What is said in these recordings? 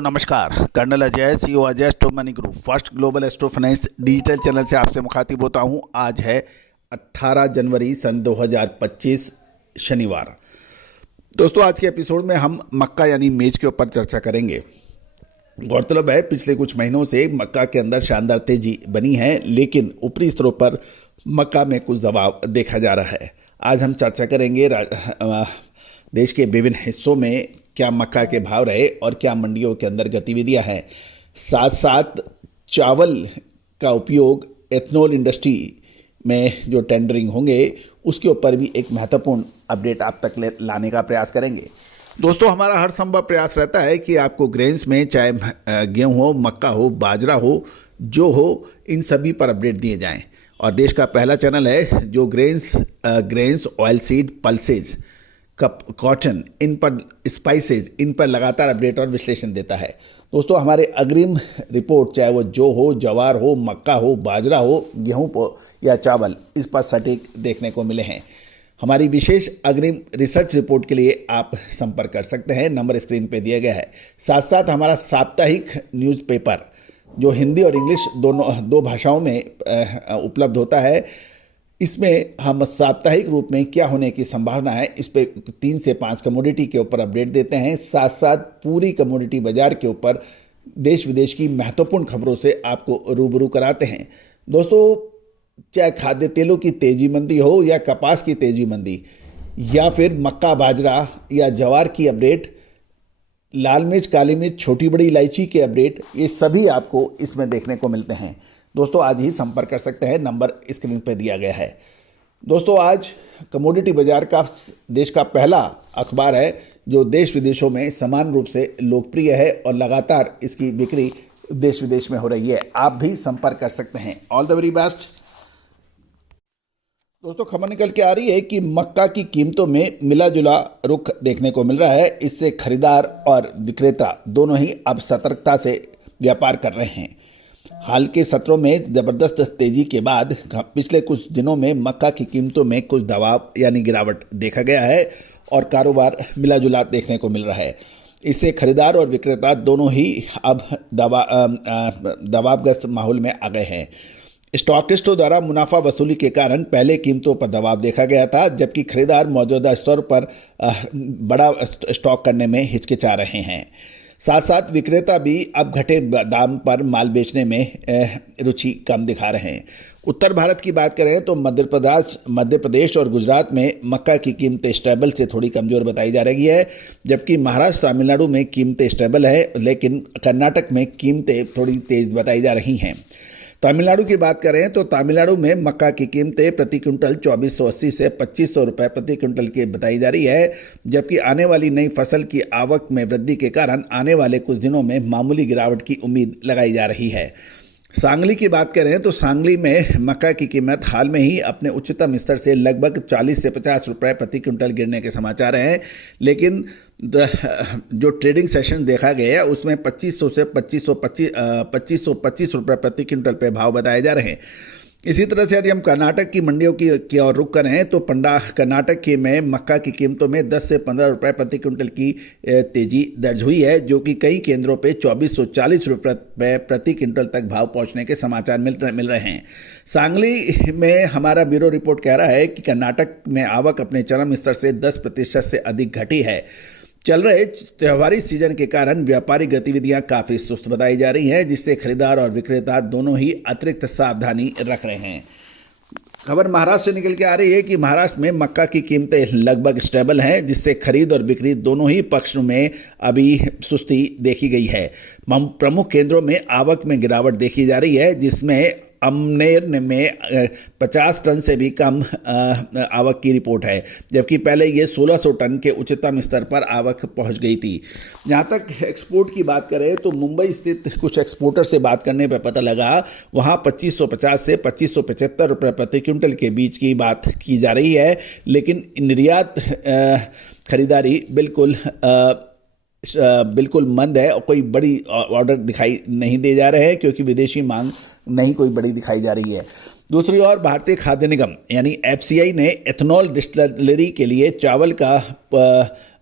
दोस्तों नमस्कार। Colonel Ajay, CEO Ajay astro money group first global astro finance digital channel से आपसे मुखातिब होता हूं। आज है 18 जनवरी सन 2025 शनिवार। दोस्तों आज के एपिसोड में हम मक्का यानी मेज के ऊपर चर्चा करेंगे। गौरतलब है पिछले कुछ महीनों से मक्का के अंदर शानदार तेजी बनी है, लेकिन ऊपरी स्तरों पर मक्का में कुछ दबाव देखा जा रहा है। आज हम चर्चा करेंगे देश के विभिन्न हिस्सों में क्या मक्का के भाव रहे और क्या मंडियों के अंदर गतिविधियां हैं। साथ साथ चावल का उपयोग एथनॉल इंडस्ट्री में जो टेंडरिंग होंगे उसके ऊपर भी एक महत्वपूर्ण अपडेट आप तक लाने का प्रयास करेंगे। दोस्तों हमारा हर संभव प्रयास रहता है कि आपको ग्रेन्स में चाहे गेहूँ हो, मक्का हो, बाजरा हो, जो हो, इन सभी पर अपडेट दिए जाएं। और देश का पहला चैनल है जो grains, oil seed, pulses, cotton, इन पर स्पाइसेज, इन पर लगातार अपडेट और विश्लेषण देता है। दोस्तों हमारे अग्रिम रिपोर्ट चाहे वो जो हो, ज्वार हो, मक्का हो, बाजरा हो, गेहूं हो या चावल, इस पर सटीक देखने को मिले हैं। हमारी विशेष अग्रिम रिसर्च रिपोर्ट के लिए आप संपर्क कर सकते हैं, नंबर स्क्रीन पे दिया गया है। साथ साथ हमारा साप्ताहिक न्यूज़पेपर जो हिंदी और इंग्लिश दो भाषाओं में उपलब्ध होता है, इसमें हम साप्ताहिक रूप में क्या होने की संभावना है इस पे 3 से 5 कमोडिटी के ऊपर अपडेट देते हैं। साथ साथ पूरी कमोडिटी बाजार के ऊपर देश विदेश की महत्वपूर्ण खबरों से आपको रूबरू कराते हैं। दोस्तों चाहे खाद्य तेलों की तेजी मंदी हो या कपास की तेजी मंदी या फिर मक्का, बाजरा या ज्वार की अपडेट, लाल मिर्च, काली मिर्च, छोटी बड़ी इलायची के अपडेट, ये सभी आपको इसमें देखने को मिलते हैं। दोस्तों आज ही संपर्क कर सकते हैं, नंबर स्क्रीन पर दिया गया है। दोस्तों आज कमोडिटी बाजार का देश का पहला अखबार है जो देश विदेशों में समान रूप से लोकप्रिय है और लगातार इसकी बिक्री देश विदेश में हो रही है। आप भी संपर्क कर सकते हैं। All the very best. दोस्तों खबर निकल के आ रही है कि मक्का की कीमतों में मिला जुला रुख देखने को मिल रहा है। इससे खरीदार और विक्रेता दोनों ही अब सतर्कता से व्यापार कर रहे हैं। हाल के सत्रों में ज़बरदस्त तेजी के बाद पिछले कुछ दिनों में मक्का की कीमतों में कुछ दबाव यानी गिरावट देखा गया है और कारोबार मिला जुला देखने को मिल रहा है। इससे खरीदार और विक्रेता दोनों ही अब दबावग्रस्त माहौल में आ गए हैं। स्टॉकिस्टों द्वारा मुनाफा वसूली के कारण पहले कीमतों पर दबाव देखा गया था, जबकि खरीदार मौजूदा स्तर पर बड़ा स्टॉक करने में हिचकिचा रहे हैं। साथ साथ विक्रेता भी अब घटे दाम पर माल बेचने में रुचि कम दिखा रहे हैं। उत्तर भारत की बात करें तो मध्य प्रदेश और गुजरात में मक्का की कीमतें स्टेबल से थोड़ी कमज़ोर बताई जा रही है, जबकि महाराष्ट्र, तमिलनाडु में कीमतें स्टेबल है, लेकिन कर्नाटक में कीमतें थोड़ी तेज़ बताई जा रही हैं। तमिलनाडु की बात करें तो तमिलनाडु में मक्का की कीमतें प्रति क्विंटल 2480 से 2500 रुपये प्रति क्विंटल की बताई जा रही है, जबकि आने वाली नई फसल की आवक में वृद्धि के कारण आने वाले कुछ दिनों में मामूली गिरावट की उम्मीद लगाई जा रही है। सांगली की बात करें तो सांगली में मक्का की कीमत हाल में ही अपने उच्चतम स्तर से लगभग 40 से 50 रुपये प्रति क्विंटल गिरने के समाचार हैं, लेकिन जो ट्रेडिंग सेशन देखा गया है उसमें 2500 से 2525 रुपये प्रति क्विंटल पे भाव बताए जा रहे हैं। इसी तरह से यदि हम कर्नाटक की मंडियों की ओर रुख करें तो कर्नाटक में मक्का की कीमतों में 10 से 15 रुपये प्रति क्विंटल की तेजी दर्ज हुई है, जो कि कई केंद्रों पे 2440 रुपये प्रति क्विंटल तक भाव पहुंचने के समाचार मिल रहे हैं। सांगली में हमारा ब्यूरो रिपोर्ट कह रहा है कि कर्नाटक में आवक अपने चरम स्तर से 10% से अधिक घटी है। चल रहे त्योहारी सीजन के कारण व्यापारिक गतिविधियां काफ़ी सुस्त बताई जा रही हैं, जिससे खरीदार और विक्रेता दोनों ही अतिरिक्त सावधानी रख रहे हैं। खबर महाराष्ट्र से निकल के आ रही है कि महाराष्ट्र में मक्का की कीमतें लगभग स्टेबल हैं, जिससे खरीद और बिक्री दोनों ही पक्ष में अभी सुस्ती देखी गई है। प्रमुख केंद्रों में आवक में गिरावट देखी जा रही है, जिसमें अमनेर में 50 टन से भी कम आवक की रिपोर्ट है, जबकि पहले ये 1600 टन के उच्चतम स्तर पर आवक पहुंच गई थी। जहां तक एक्सपोर्ट की बात करें तो मुंबई स्थित कुछ एक्सपोर्टर से बात करने पर पता लगा वहां 2550 से 2575 रुपये प्रति क्विंटल के बीच की बात की जा रही है, लेकिन निर्यात खरीदारी बिल्कुल मंद है और कोई बड़ी ऑर्डर दिखाई नहीं दे जा रहे हैं, क्योंकि विदेशी मांग नहीं कोई बड़ी दिखाई जा रही है। दूसरी ओर भारतीय खाद्य निगम यानी एफसीआई ने एथनॉल डिस्टिलरी के लिए चावल का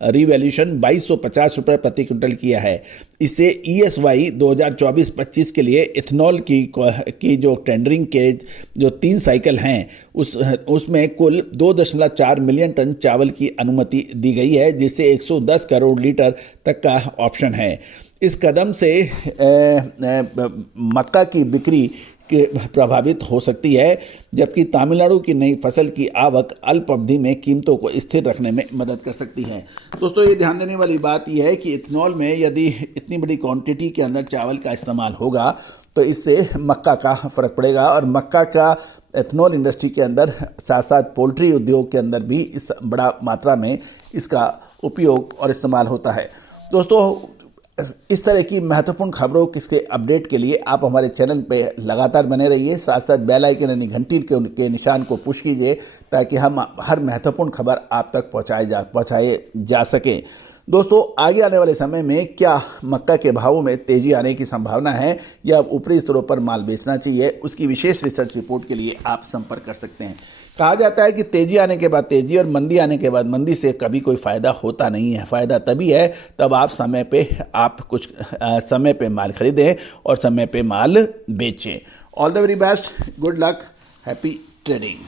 रिवैल्यूएशन 2250 रुपये प्रति क्विंटल किया है। इससे ESY 2024-25 के लिए इथेनॉल की जो टेंडरिंग के जो 3 साइकिल हैं उसमें कुल 2.4 मिलियन टन चावल की अनुमति दी गई है, जिससे 110 करोड़ लीटर तक का ऑप्शन है। इस कदम से मक्का की बिक्री प्रभावित हो सकती है, जबकि तमिलनाडु की नई फसल की आवक अल्प अवधि में कीमतों को स्थिर रखने में मदद कर सकती है। दोस्तों, ये ध्यान देने वाली बात यह है कि इथेनॉल में यदि इतनी बड़ी क्वांटिटी के अंदर चावल का इस्तेमाल होगा तो इससे मक्का का फर्क पड़ेगा, और मक्का का एथेनॉल इंडस्ट्री के अंदर साथ साथ पोल्ट्री उद्योग के अंदर भी इस बड़ा मात्रा में इसका उपयोग और इस्तेमाल होता है। दोस्तों, इस तरह की महत्वपूर्ण खबरों किसके अपडेट के लिए आप हमारे चैनल पे लगातार बने रहिए, साथ साथ बेल आइकन यानी घंटी के निशान को पुश कीजिए ताकि हम हर महत्वपूर्ण खबर आप तक पहुंचाए जा सकें। दोस्तों, आगे आने वाले समय में क्या मक्का के भावों में तेजी आने की संभावना है या ऊपरी स्तरों पर माल बेचना चाहिए, उसकी विशेष रिसर्च रिपोर्ट के लिए आप संपर्क कर सकते हैं। कहा जाता है कि तेजी आने के बाद तेजी और मंदी आने के बाद मंदी से कभी कोई फ़ायदा होता नहीं है। फ़ायदा तभी है तब आप समय पे माल खरीदें और समय पे माल बेचें। All the very best, good luck, happy trading.